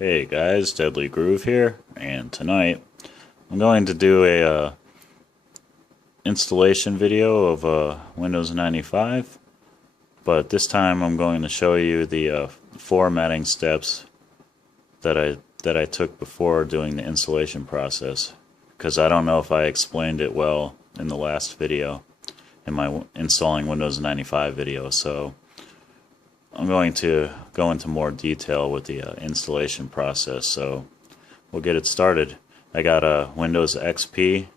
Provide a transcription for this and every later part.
Hey guys, Deadly Groove here, and tonight I'm going to do a installation video of Windows 95, but this time I'm going to show you the formatting steps that I took before doing the installation process, because I don't know if I explained it well in the last video, in my installing Windows 95 video, so I'm going to go into more detail with the installation process, so we'll get it started. I got a Windows XP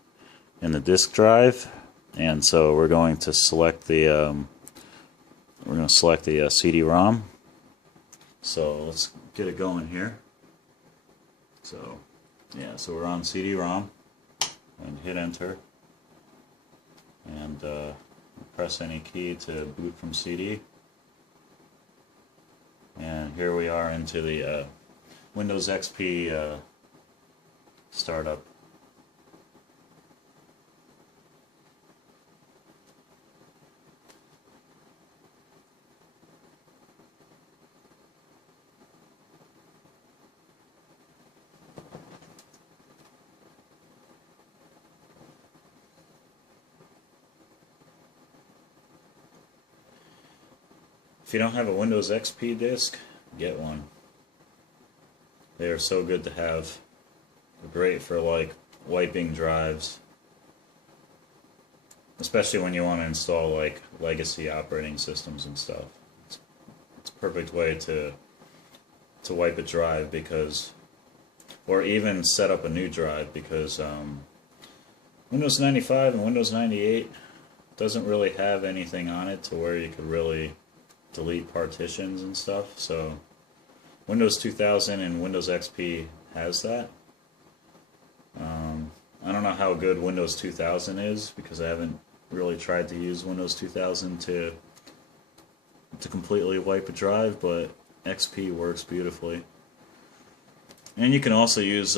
in the disk drive, and so we're going to select the CD-ROM. So let's get it going here. So yeah, so we're on CD-ROM, and hit enter, and press any key to boot from CD. And here we are into the Windows XP startup. If you don't have a Windows XP disk, get one. They are so good to have. They're great for like wiping drives, especially when you want to install like legacy operating systems and stuff. It's a perfect way to wipe a drive, because, or even set up a new drive, because Windows 95 and Windows 98 doesn't really have anything on it to where you could really delete partitions and stuff. So Windows 2000 and Windows XP has that. I don't know how good Windows 2000 is, because I haven't really tried to use Windows 2000 to completely wipe a drive, but XP works beautifully. And you can also use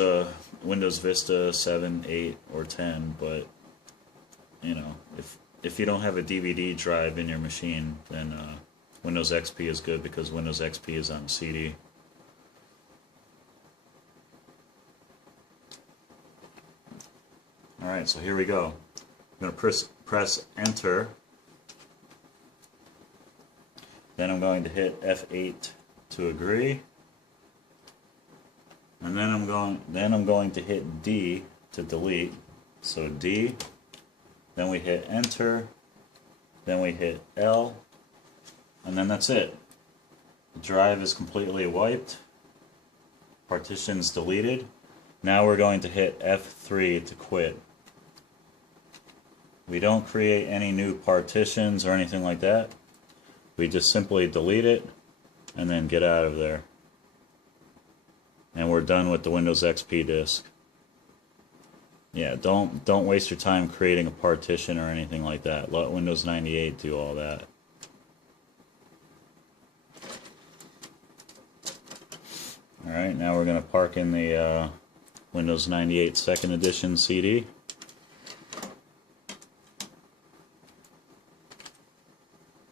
Windows Vista 7, 8, or 10, but you know, if you don't have a DVD drive in your machine, then Windows XP is good, because Windows XP is on CD. Alright, so here we go. I'm going to press enter. Then I'm going to hit F8 to agree. And then I'm going to hit D to delete. So D, then we hit enter, then we hit L, and then that's it. The drive is completely wiped. Partitions deleted. Now we're going to hit F3 to quit. We don't create any new partitions or anything like that. We just simply delete it and then get out of there. And we're done with the Windows XP disk. Yeah, don't waste your time creating a partition or anything like that. Let Windows 98 do all that. Alright, now we're going to park in the Windows 98 2nd Edition CD.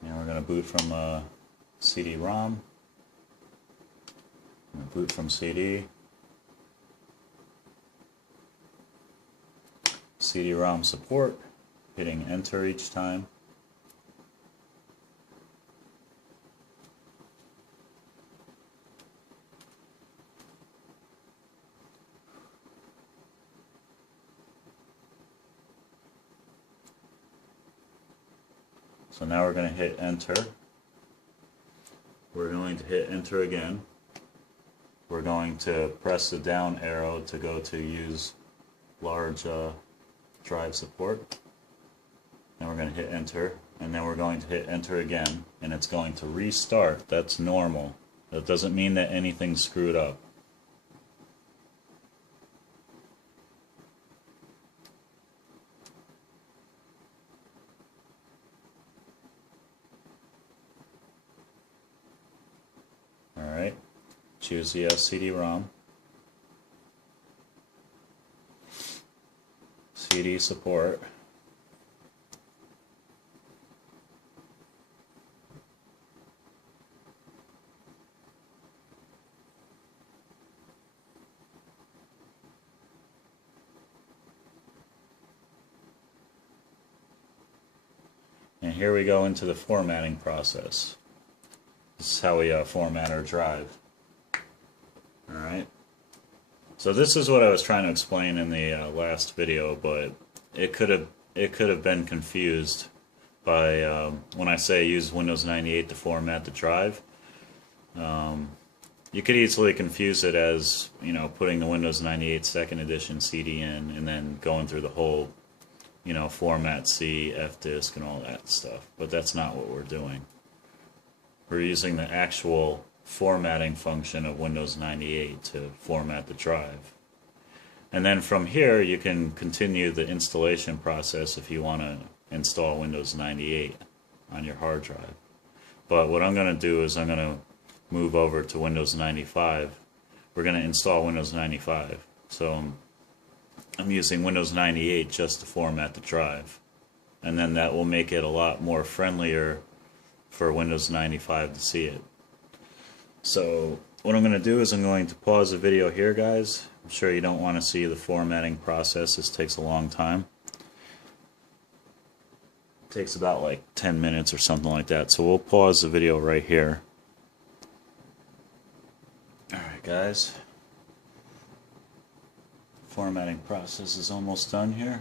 Now we're going to boot from CD-ROM. Boot from CD. CD-ROM support, hitting enter each time. So now we're going to hit enter. We're going to hit enter again. We're going to press the down arrow to go to use large drive support. Then we're going to hit enter, and then we're going to hit enter again, and it's going to restart. That's normal. That doesn't mean that anything's screwed up. Alright, choose the CD-ROM. CD support. And here we go into the formatting process. This is how we format our drive. Alright. So this is what I was trying to explain in the last video, but it could have been confused by when I say use Windows 98 to format the drive. You could easily confuse it as, you know, putting the Windows 98 second edition CD in and then going through the whole, you know, format C, F disk, and all that stuff. But that's not what we're doing. We're using the actual formatting function of Windows 98 to format the drive. And then from here you can continue the installation process if you want to install Windows 98 on your hard drive. But what I'm going to do is I'm going to move over to Windows 95. We're going to install Windows 95. So I'm using Windows 98 just to format the drive. And then that will make it a lot more friendlier for Windows 95 to see it. So what I'm going to do is I'm going to pause the video here, guys. I'm sure you don't want to see the formatting process. This takes a long time. It takes about like 10 minutes or something like that. So we'll pause the video right here. Alright guys. Formatting process is almost done here.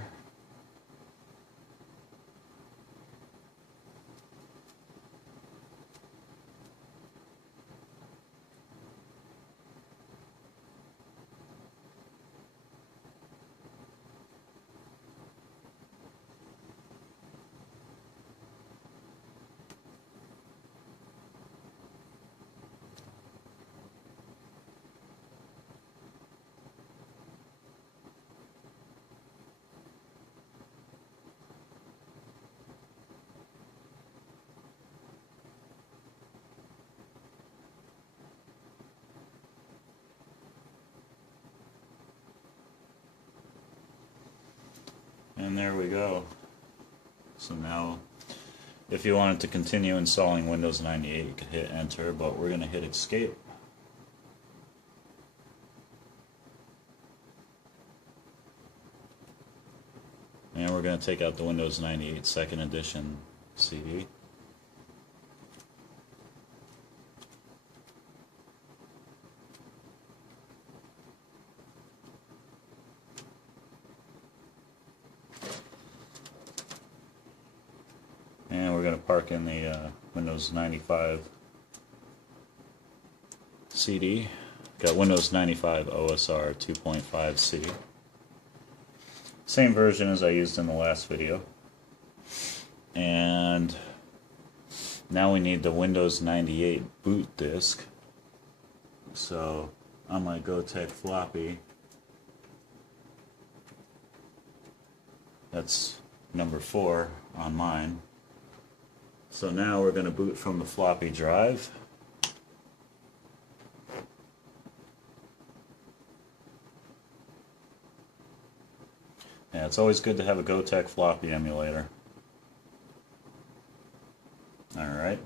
And there we go. So now, if you wanted to continue installing Windows 98, you could hit Enter, but we're going to hit Escape. And we're going to take out the Windows 98 second edition CD. And we're going to park in the Windows 95 CD. Got Windows 95 OSR 2.5 C. Same version as I used in the last video. And now we need the Windows 98 boot disk. So on my Gotek floppy, that's number 4 on mine. So now we're going to boot from the floppy drive. Yeah, it's always good to have a Gotek floppy emulator. Alright,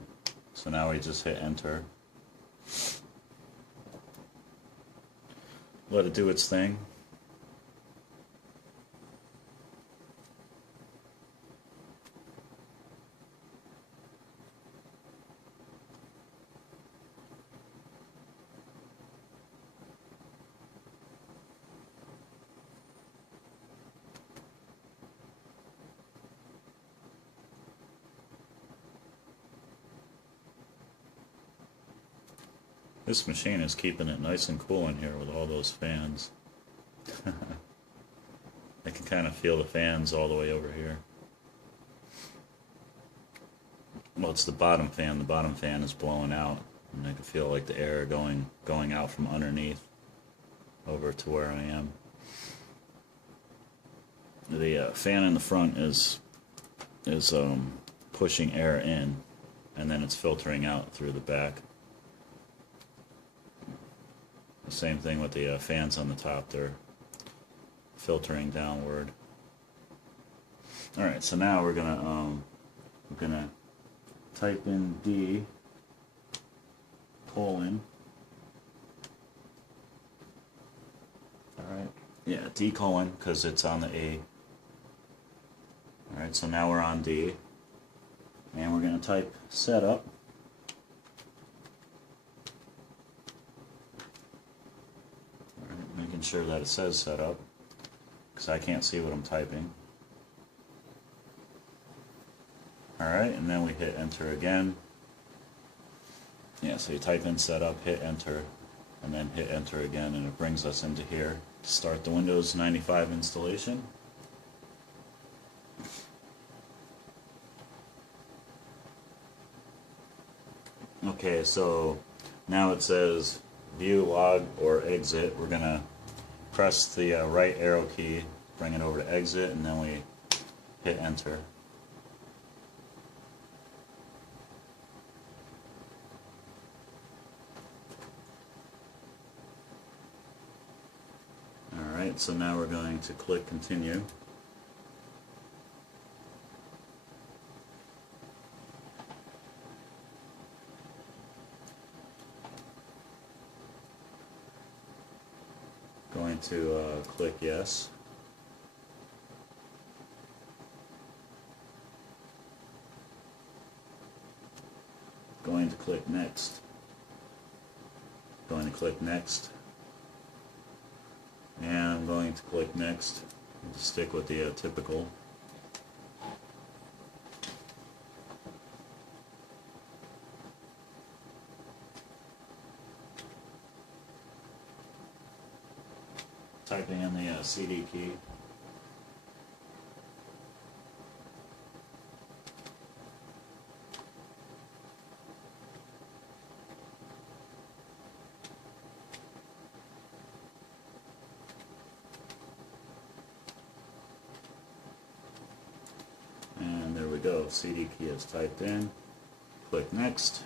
so now we just hit Enter. Let it do its thing. This machine is keeping it nice and cool in here with all those fans. I can kind of feel the fans all the way over here. Well, it's the bottom fan. The bottom fan is blowing out, and I can feel like the air going out from underneath over to where I am. The fan in the front is pushing air in, and then it's filtering out through the back. The same thing with the fans on the top, they're filtering downward. Alright, so now we're gonna type in D : alright, yeah, D : because it's on the A. Alright, so now we're on D. And we're going to type setup. Alright, making sure that it says setup, because I can't see what I'm typing. Alright, and then we hit enter again. Yeah, so you type in setup, hit enter, and then hit enter again, and it brings us into here to start the Windows 95 installation. Okay, so now it says view, log, or exit. We're going to press the right arrow key, bring it over to exit, and then we hit enter. Alright, so now we're going to click continue. Going to click yes. Going to click next. Going to click next. And I'm going to click next. Stick with the typical. Typing in the CD key. And there we go. CD key is typed in. Click next.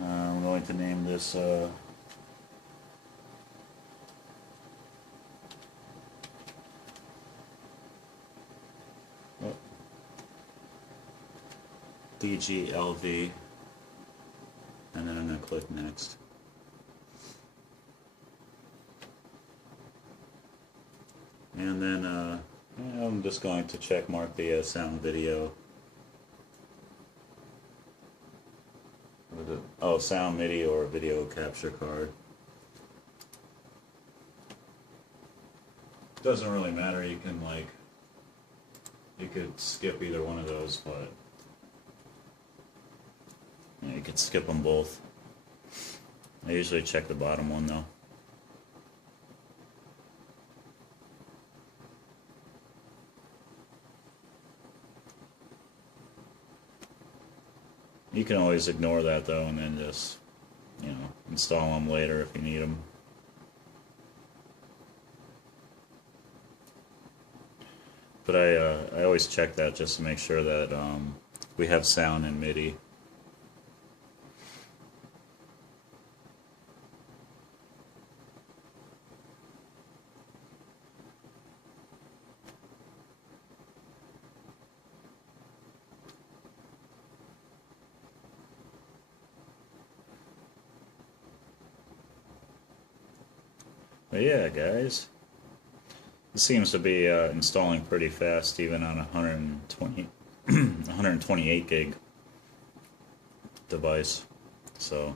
I'm going to name this DGLV, and then I'm going to click next. And then I'm just going to check mark the sound video. Oh, sound MIDI or video capture card. Doesn't really matter. You can you could skip either one of those, but yeah, you could skip them both. I usually check the bottom one though. You can always ignore that though, and then just, install them later if you need them. But I always check that just to make sure that we have sound in MIDI. But yeah, guys, it seems to be installing pretty fast, even on a 128 gig device. So,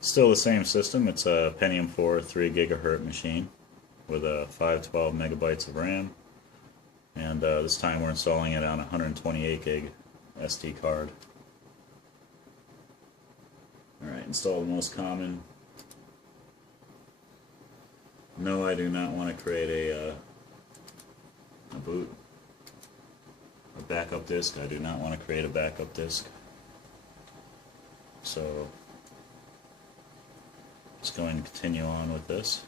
still the same system. It's a Pentium 4 3 gigahertz machine with a 512 megabytes of RAM, and this time we're installing it on a 128 gig SD card. Alright, install the most common. No, I do not want to create a boot, a backup disk. I do not want to create a backup disk. So, just going to continue on with this.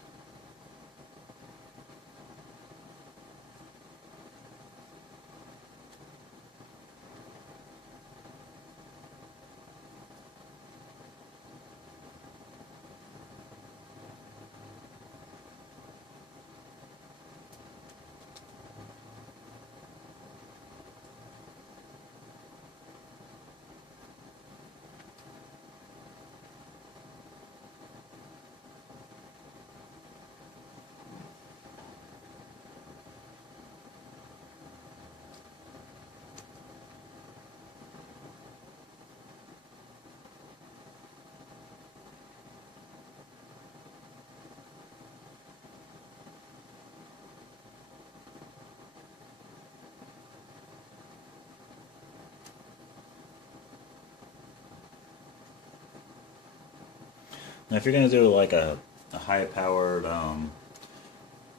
Now if you're going to do like a high-powered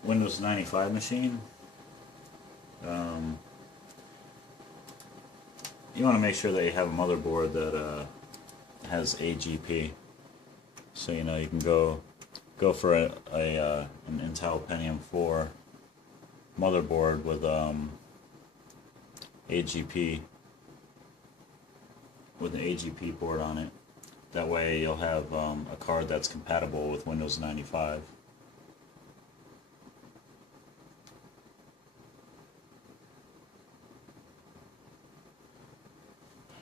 Windows 95 machine, you want to make sure that you have a motherboard that has AGP. So you know you can go for an Intel Pentium 4 motherboard with AGP, with an AGP port on it. That way you'll have a card that's compatible with Windows 95.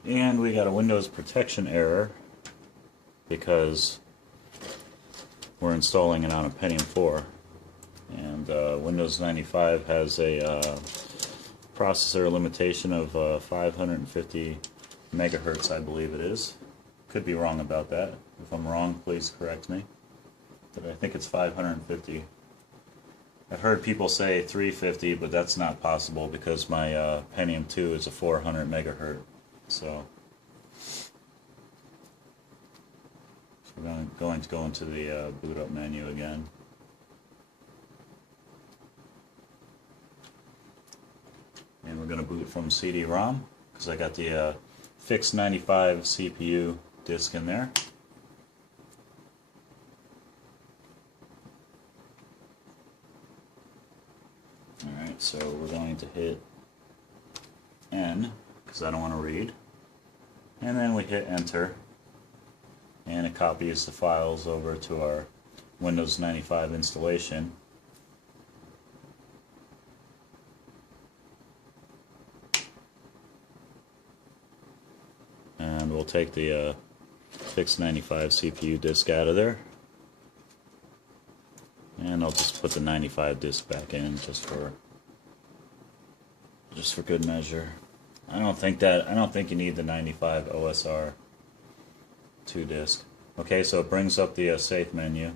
And we got a Windows protection error because we're installing it on a Pentium 4. And Windows 95 has a processor limitation of 550 megahertz, I believe it is. Could be wrong about that. If I'm wrong, please correct me. But I think it's 550. I've heard people say 350, but that's not possible because my Pentium 2 is a 400 megahertz. So we're going to go into the boot up menu again. And we're going to boot from CD-ROM because I got the fixed 95 CPU disk in there. Alright, so we're going to hit N because I don't want to read. And then we hit enter. And it copies the files over to our Windows 95 installation. And we'll take the fixed 95 CPU disk out of there. And I'll just put the 95 disk back in just for good measure. I don't think you need the 95 OSR2 disk. Okay, so it brings up the safe menu.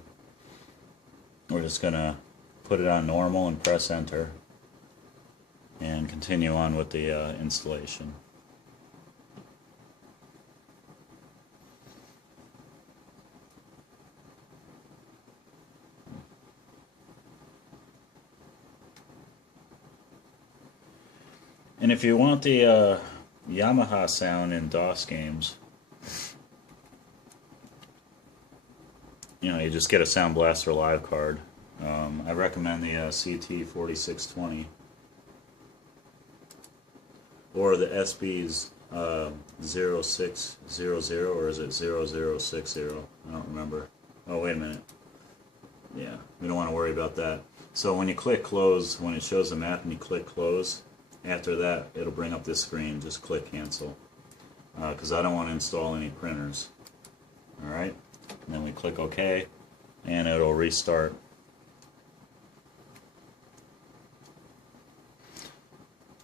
We're just gonna put it on normal and press enter and continue on with the installation. And if you want the Yamaha sound in DOS games, you know, you just get a Sound Blaster Live card. I recommend the CT4620 or the SB's 0600, or is it 0060? I don't remember. Oh, wait a minute. Yeah, we don't want to worry about that. So when you click close, when it shows the map and you click close, after that, it'll bring up this screen. Just click cancel, because I don't want to install any printers. Alright, and then we click OK, and it'll restart.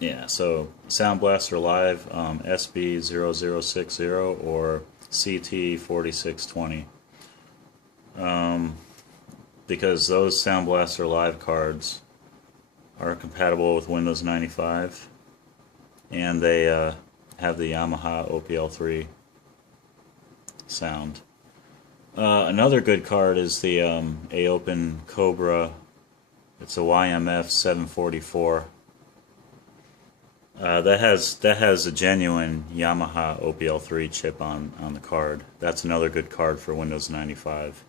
Yeah, so Sound Blaster Live, SB0060 or CT4620. Because those Sound Blaster Live cards are compatible with Windows 95, and they have the Yamaha OPL3 sound. Another good card is the AOpen Cobra. It's a YMF 744. That has a genuine Yamaha OPL3 chip on the card. That's another good card for Windows 95.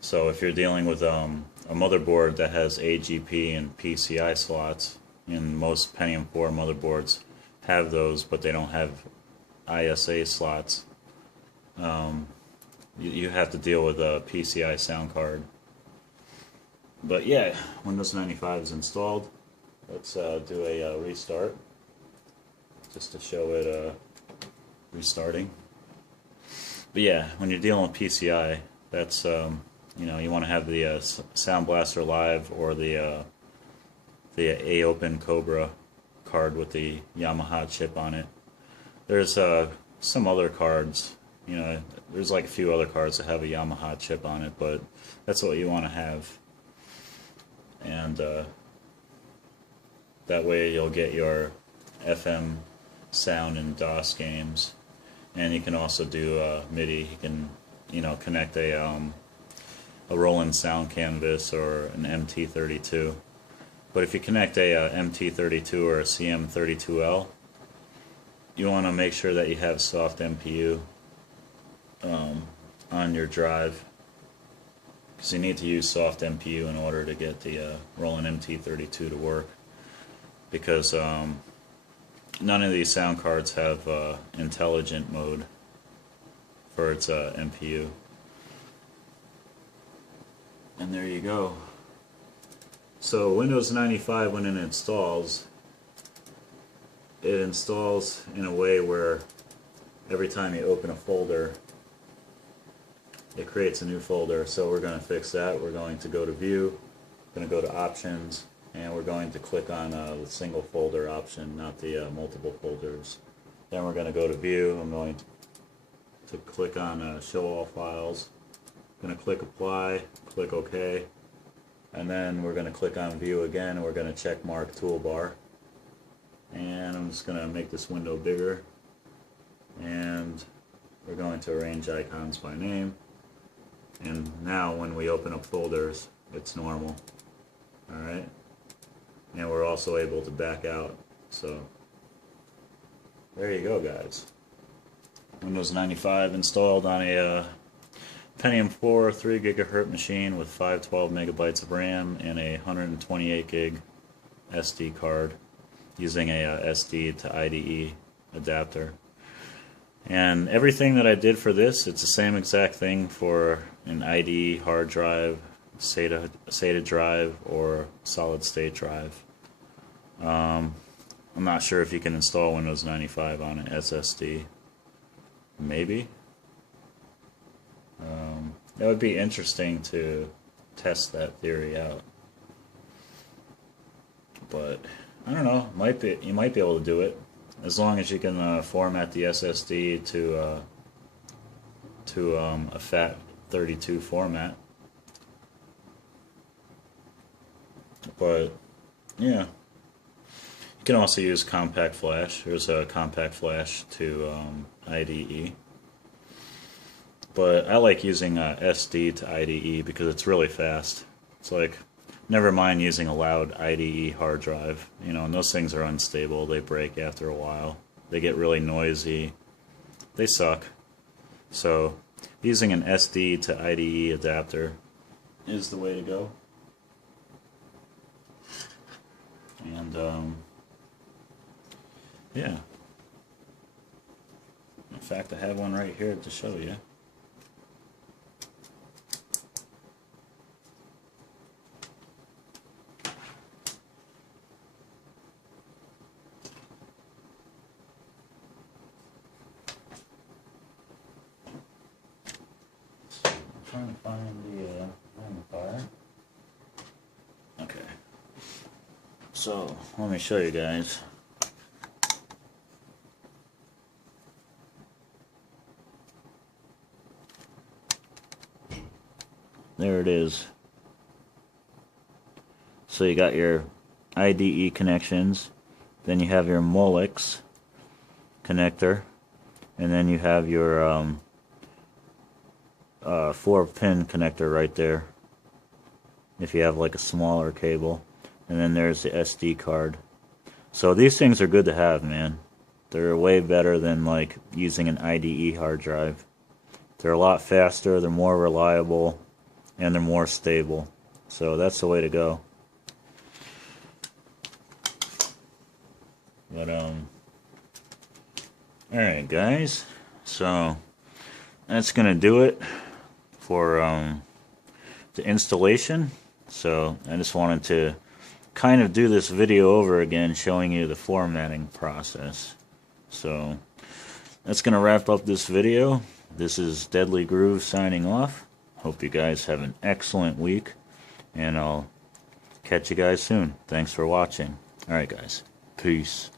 So if you're dealing with a motherboard that has AGP and PCI slots, and most Pentium 4 motherboards have those, but they don't have ISA slots, you have to deal with a PCI sound card. But yeah, Windows 95 is installed. Let's do a restart, just to show it restarting. But yeah, when you're dealing with PCI, that's you know, you want to have the Sound Blaster Live or the AOpen Cobra card with the Yamaha chip on it. There's some other cards, you know, there's like a few other cards that have a Yamaha chip on it, but that's what you want to have. And that way you'll get your FM sound in DOS games, and you can also do MIDI. You can connect a Roland sound canvas or an MT32. But if you connect a MT32 or a CM32L, you want to make sure that you have soft MPU on your drive, because you need to use soft MPU in order to get the Roland MT32 to work, because none of these sound cards have intelligent mode for its MPU. And there you go. So Windows 95, when it installs in a way where every time you open a folder, it creates a new folder. So we're going to fix that. We're going to go to View, going to go to Options, and we're going to click on the single folder option, not the multiple folders. Then we're going to go to View. I'm going to click on Show All Files. I'm going to click Apply, click OK, and then we're going to click on View again, and we're going to check mark Toolbar. And I'm just going to make this window bigger, and we're going to arrange icons by name. And now when we open up folders, it's normal. Alright? And we're also able to back out. So there you go, guys. Windows 95 installed on a Pentium 4 3 GHz machine with 512 megabytes of RAM and a 128 gig SD card, using a SD to IDE adapter. And everything that I did for this, it's the same exact thing for an IDE hard drive, SATA drive, or solid state drive. I'm not sure if you can install Windows 95 on an SSD. Maybe. That would be interesting to test that theory out. But I don't know. You might be able to do it, as long as you can format the SSD to a FAT32 format. But yeah, you can also use compact flash. There's a compact flash to IDE. But I like using SD to IDE because it's really fast. It's like, never mind using a loud IDE hard drive. And those things are unstable. They break after a while. They get really noisy. They suck. So using an SD to IDE adapter is the way to go. And yeah. In fact, I have one right here to show you. Trying to find the magnifier. Okay. So, let me show you guys. There it is. So you got your IDE connections, then you have your Molex connector, and then you have your 4-pin connector right there, if you have like a smaller cable. And then there's the SD card. So these things are good to have, man. They're way better than like using an IDE hard drive. They're a lot faster, they're more reliable, and they're more stable. So that's the way to go. But alright guys, so that's gonna do it for the installation. So I just wanted to kind of do this video over again, showing you the formatting process. So that's gonna wrap up this video. This is Deadly Groove signing off. Hope you guys have an excellent week, and I'll catch you guys soon. Thanks for watching. Alright guys, peace.